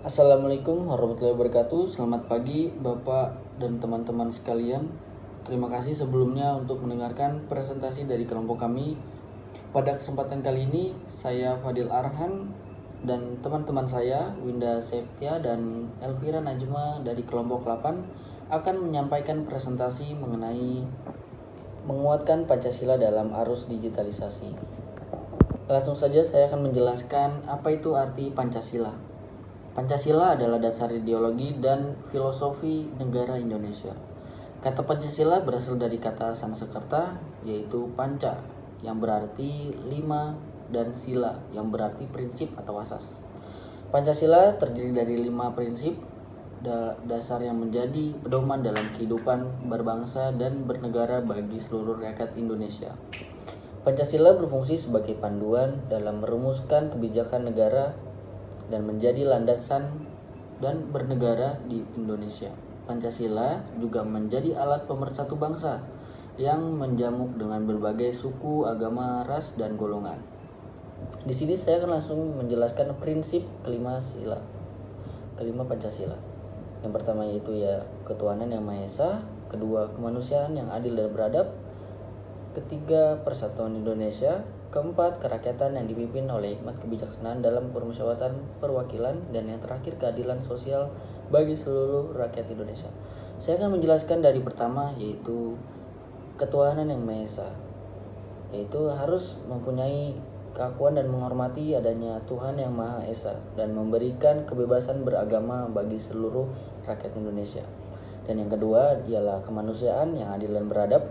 Assalamualaikum warahmatullahi wabarakatuh. Selamat pagi Bapak dan teman-teman sekalian. Terima kasih sebelumnya untuk mendengarkan presentasi dari kelompok kami. Pada kesempatan kali ini saya Fadil Arhan dan teman-teman saya Winda Septia dan Elvira Najma dari kelompok 8 akan menyampaikan presentasi mengenai menguatkan Pancasila dalam arus digitalisasi. Langsung saja saya akan menjelaskan apa itu arti Pancasila. Pancasila adalah dasar ideologi dan filosofi negara Indonesia. Kata Pancasila berasal dari kata Sanskerta, yaitu panca, yang berarti lima, dan sila, yang berarti prinsip atau asas. Pancasila terdiri dari 5 prinsip dasar yang menjadi pedoman dalam kehidupan berbangsa dan bernegara bagi seluruh rakyat Indonesia. Pancasila berfungsi sebagai panduan dalam merumuskan kebijakan negara dan menjadi landasan dan bernegara di Indonesia. Pancasila juga menjadi alat pemersatu bangsa yang menjamuk dengan berbagai suku, agama, ras, dan golongan. Di sini saya akan langsung menjelaskan prinsip kelima Pancasila. Yang pertama yaitu ketuhanan yang Maha Esa, kedua kemanusiaan yang adil dan beradab, ketiga persatuan Indonesia, keempat, kerakyatan yang dipimpin oleh hikmat kebijaksanaan dalam permusyawaratan perwakilan, dan yang terakhir, keadilan sosial bagi seluruh rakyat Indonesia. Saya akan menjelaskan dari pertama, yaitu ketuhanan yang Maha Esa, yaitu harus mempunyai keakuan dan menghormati adanya Tuhan yang Maha Esa dan memberikan kebebasan beragama bagi seluruh rakyat Indonesia. Dan yang kedua ialah kemanusiaan yang adil dan beradab,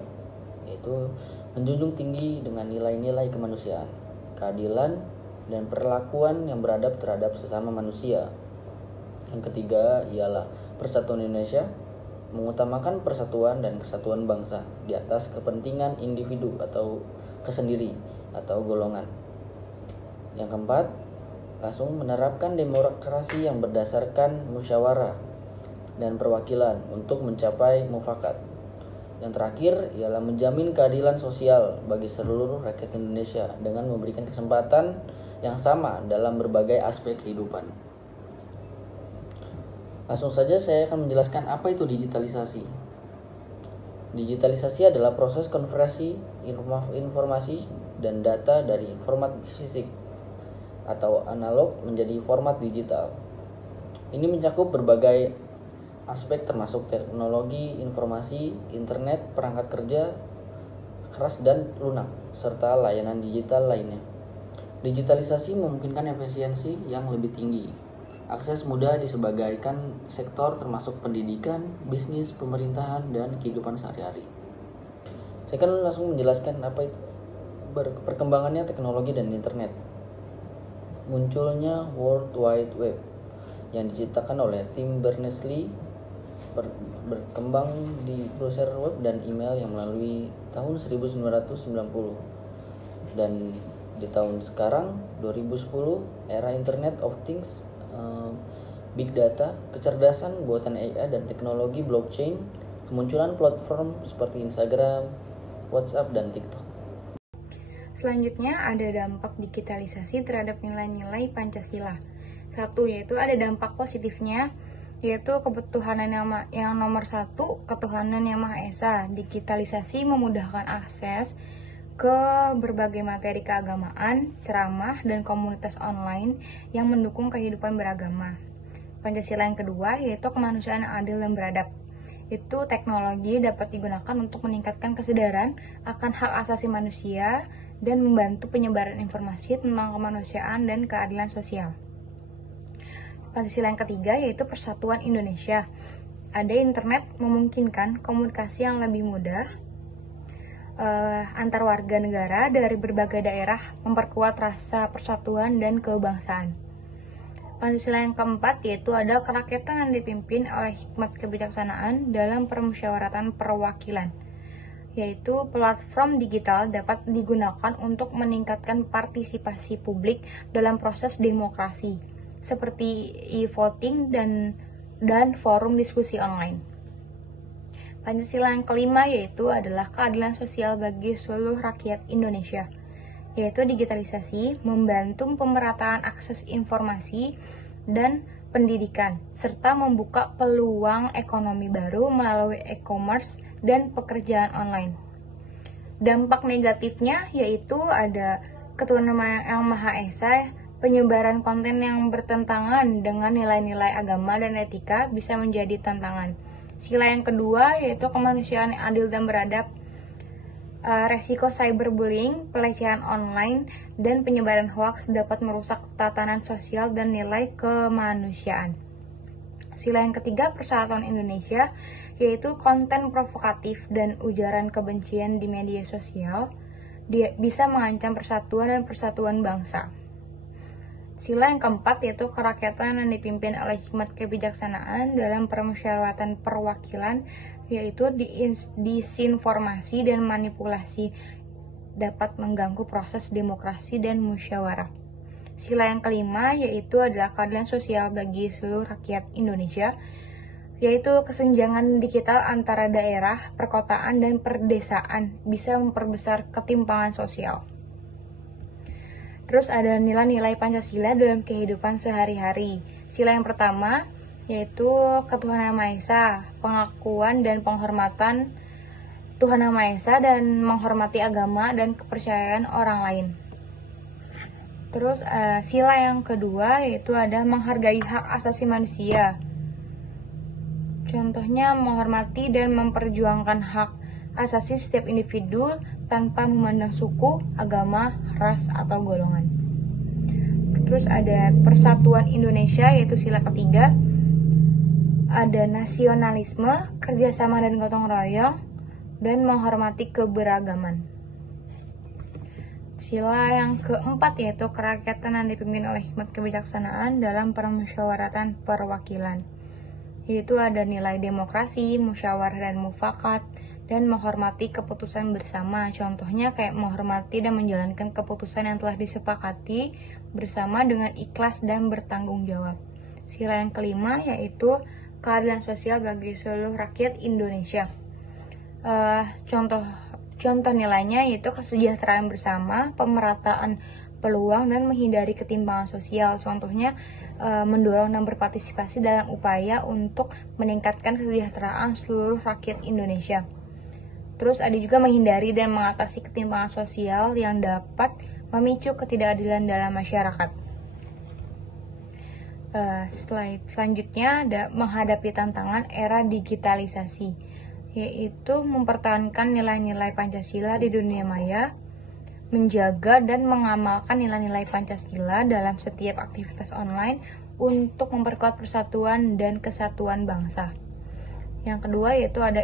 yaitu menjunjung tinggi dengan nilai-nilai kemanusiaan, keadilan, dan perlakuan yang beradab terhadap sesama manusia. Yang ketiga ialah persatuan Indonesia, mengutamakan persatuan dan kesatuan bangsa di atas kepentingan individu atau kesendiri atau golongan. Yang keempat, langsung menerapkan demokrasi yang berdasarkan musyawarah dan perwakilan untuk mencapai mufakat. Yang terakhir ialah menjamin keadilan sosial bagi seluruh rakyat Indonesia dengan memberikan kesempatan yang sama dalam berbagai aspek kehidupan. Langsung saja saya akan menjelaskan apa itu digitalisasi. Digitalisasi adalah proses konversi informasi dan data dari format fisik atau analog menjadi format digital. Ini mencakup berbagai aspek termasuk teknologi, informasi, internet, perangkat kerja, keras dan lunak, serta layanan digital lainnya. Digitalisasi memungkinkan efisiensi yang lebih tinggi, akses mudah di sebagai sektor termasuk pendidikan, bisnis, pemerintahan, dan kehidupan sehari-hari. Saya akan langsung menjelaskan apa itu perkembangannya teknologi dan internet. Munculnya World Wide Web yang diciptakan oleh Tim Berners-Lee berkembang di browser web dan email yang melalui tahun 1990, dan di tahun sekarang 2010 era Internet of Things, Big Data, kecerdasan buatan AI dan teknologi blockchain, kemunculan platform seperti Instagram, WhatsApp, dan TikTok. Selanjutnya ada dampak digitalisasi terhadap nilai-nilai Pancasila. Satu, yaitu ada dampak positifnya, yaitu ketuhanan yang nomor satu, ketuhanan yang Maha Esa. Digitalisasi memudahkan akses ke berbagai materi keagamaan, ceramah, dan komunitas online yang mendukung kehidupan beragama. Pancasila yang kedua yaitu kemanusiaan yang adil dan beradab. Itu teknologi dapat digunakan untuk meningkatkan kesadaran akan hak asasi manusia dan membantu penyebaran informasi tentang kemanusiaan dan keadilan sosial. Pancasila yang ketiga yaitu persatuan Indonesia. Ada internet memungkinkan komunikasi yang lebih mudah antar warga negara dari berbagai daerah, memperkuat rasa persatuan dan kebangsaan. Pancasila yang keempat yaitu ada kerakyatan yang dipimpin oleh hikmat kebijaksanaan dalam permusyawaratan perwakilan, yaitu platform digital dapat digunakan untuk meningkatkan partisipasi publik dalam proses demokrasi, seperti e-voting dan forum diskusi online. Pancasila yang kelima yaitu adalah keadilan sosial bagi seluruh rakyat Indonesia, yaitu digitalisasi membantu pemerataan akses informasi dan pendidikan, serta membuka peluang ekonomi baru melalui e-commerce dan pekerjaan online. Dampak negatifnya yaitu ada ketuhanan yang Maha Esa, penyebaran konten yang bertentangan dengan nilai-nilai agama dan etika bisa menjadi tantangan. Sila yang kedua yaitu kemanusiaan yang adil dan beradab, resiko cyberbullying, pelecehan online, dan penyebaran hoaks dapat merusak tatanan sosial dan nilai kemanusiaan. Sila yang ketiga, persatuan Indonesia, yaitu konten provokatif dan ujaran kebencian di media sosial dia bisa mengancam persatuan dan persatuan bangsa. Sila yang keempat yaitu kerakyatan yang dipimpin oleh hikmat kebijaksanaan dalam permusyawaratan perwakilan, yaitu disinformasi dan manipulasi dapat mengganggu proses demokrasi dan musyawarah. Sila yang kelima yaitu adalah keadilan sosial bagi seluruh rakyat Indonesia, yaitu kesenjangan digital antara daerah, perkotaan, dan perdesaan bisa memperbesar ketimpangan sosial. Terus ada nilai-nilai Pancasila dalam kehidupan sehari-hari. Sila yang pertama yaitu ketuhanan Maha Esa, pengakuan dan penghormatan Tuhan Yang Maha Esa dan menghormati agama dan kepercayaan orang lain. Terus sila yang kedua yaitu ada menghargai hak asasi manusia. Contohnya menghormati dan memperjuangkan hak asasi setiap individu tanpa memandang suku, agama, ras, atau golongan. Terus ada persatuan Indonesia yaitu sila ketiga. Ada nasionalisme, kerjasama dan gotong royong, dan menghormati keberagaman. Sila yang keempat yaitu kerakyatan yang dipimpin oleh hikmat kebijaksanaan dalam permusyawaratan perwakilan, yaitu ada nilai demokrasi, musyawarah dan mufakat, dan menghormati keputusan bersama. Contohnya kayak menghormati dan menjalankan keputusan yang telah disepakati bersama dengan ikhlas dan bertanggung jawab. Sila yang kelima yaitu keadilan sosial bagi seluruh rakyat Indonesia. Contoh nilainya yaitu kesejahteraan bersama, pemerataan peluang, dan menghindari ketimpangan sosial. Contohnya mendorong dan berpartisipasi dalam upaya untuk meningkatkan kesejahteraan seluruh rakyat Indonesia. Terus ada juga menghindari dan mengatasi ketimpangan sosial yang dapat memicu ketidakadilan dalam masyarakat. Selanjutnya ada menghadapi tantangan era digitalisasi, yaitu mempertahankan nilai-nilai Pancasila di dunia maya, menjaga dan mengamalkan nilai-nilai Pancasila dalam setiap aktivitas online untuk memperkuat persatuan dan kesatuan bangsa. Yang kedua yaitu ada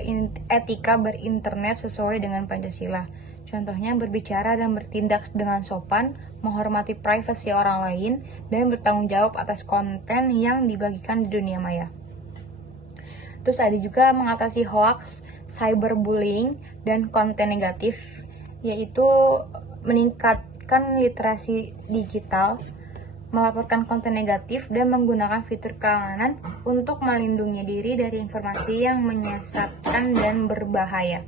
etika berinternet sesuai dengan Pancasila. Contohnya berbicara dan bertindak dengan sopan, menghormati privasi orang lain, dan bertanggung jawab atas konten yang dibagikan di dunia maya. Terus ada juga mengatasi hoax, cyberbullying, dan konten negatif, yaitu meningkatkan literasi digital, melaporkan konten negatif, dan menggunakan fitur keamanan untuk melindungi diri dari informasi yang menyesatkan dan berbahaya.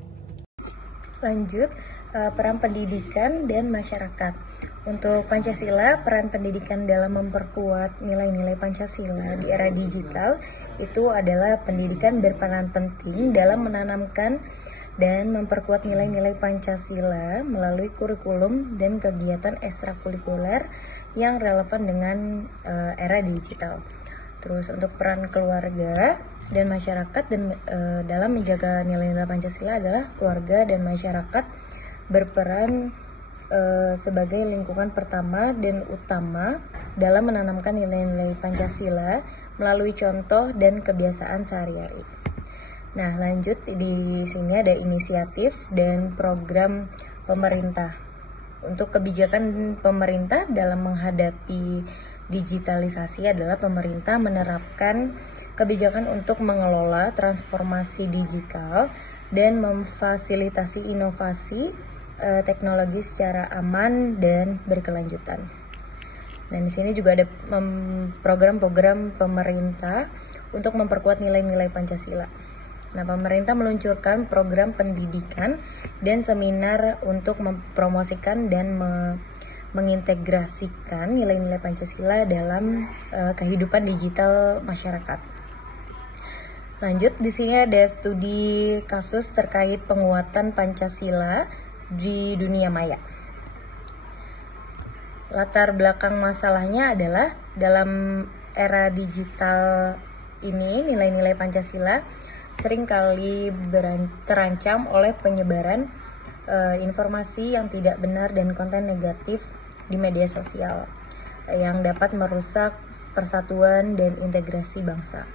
Lanjut, peran pendidikan dan masyarakat. Untuk Pancasila, peran pendidikan dalam memperkuat nilai-nilai Pancasila di era digital itu adalah pendidikan berperan penting dalam menanamkan dan memperkuat nilai-nilai Pancasila melalui kurikulum dan kegiatan ekstrakurikuler yang relevan dengan era digital. Terus untuk peran keluarga dan masyarakat dan dalam menjaga nilai-nilai Pancasila adalah keluarga dan masyarakat berperan sebagai lingkungan pertama dan utama dalam menanamkan nilai-nilai Pancasila melalui contoh dan kebiasaan sehari-hari. Nah, lanjut di sini ada inisiatif dan program pemerintah. Untuk kebijakan pemerintah dalam menghadapi digitalisasi adalah pemerintah menerapkan kebijakan untuk mengelola transformasi digital dan memfasilitasi inovasi teknologi secara aman dan berkelanjutan. Dan di sini juga ada program-program pemerintah untuk memperkuat nilai-nilai Pancasila. Nah, pemerintah meluncurkan program pendidikan dan seminar untuk mempromosikan dan mengintegrasikan nilai-nilai Pancasila dalam kehidupan digital masyarakat. Lanjut, di sini ada studi kasus terkait penguatan Pancasila di dunia maya. Latar belakang masalahnya adalah dalam era digital ini nilai-nilai Pancasila seringkali terancam oleh penyebaran informasi yang tidak benar dan konten negatif di media sosial yang dapat merusak persatuan dan integrasi bangsa.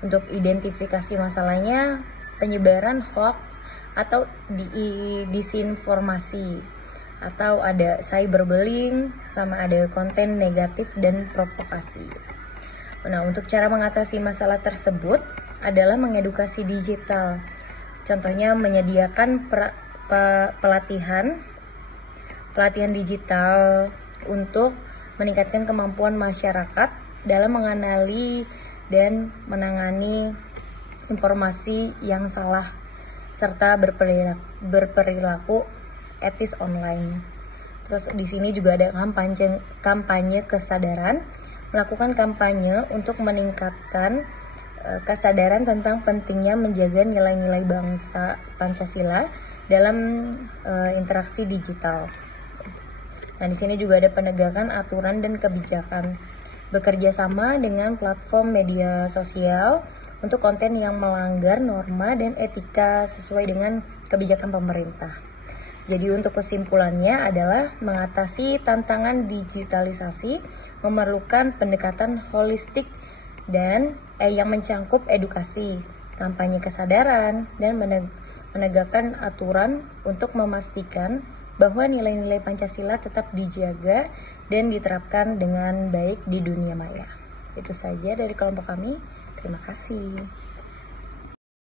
Untuk identifikasi masalahnya, penyebaran hoax atau disinformasi, atau ada cyberbullying, sama ada konten negatif dan provokasi. Nah, untuk cara mengatasi masalah tersebut adalah mengedukasi digital. Contohnya menyediakan pelatihan digital untuk meningkatkan kemampuan masyarakat dalam mengenali dan menangani informasi yang salah serta berperilaku etis online. Terus di sini juga ada kampanye kesadaran, melakukan kampanye untuk meningkatkan kesadaran tentang pentingnya menjaga nilai-nilai bangsa Pancasila dalam interaksi digital. Nah, di sini juga ada penegakan aturan dan kebijakan, bekerja sama dengan platform media sosial untuk konten yang melanggar norma dan etika sesuai dengan kebijakan pemerintah. Jadi untuk kesimpulannya adalah mengatasi tantangan digitalisasi memerlukan pendekatan holistik dan yang mencangkup edukasi, kampanye kesadaran, dan menegakkan aturan untuk memastikan bahwa nilai-nilai Pancasila tetap dijaga dan diterapkan dengan baik di dunia maya. Itu saja dari kelompok kami. Terima kasih.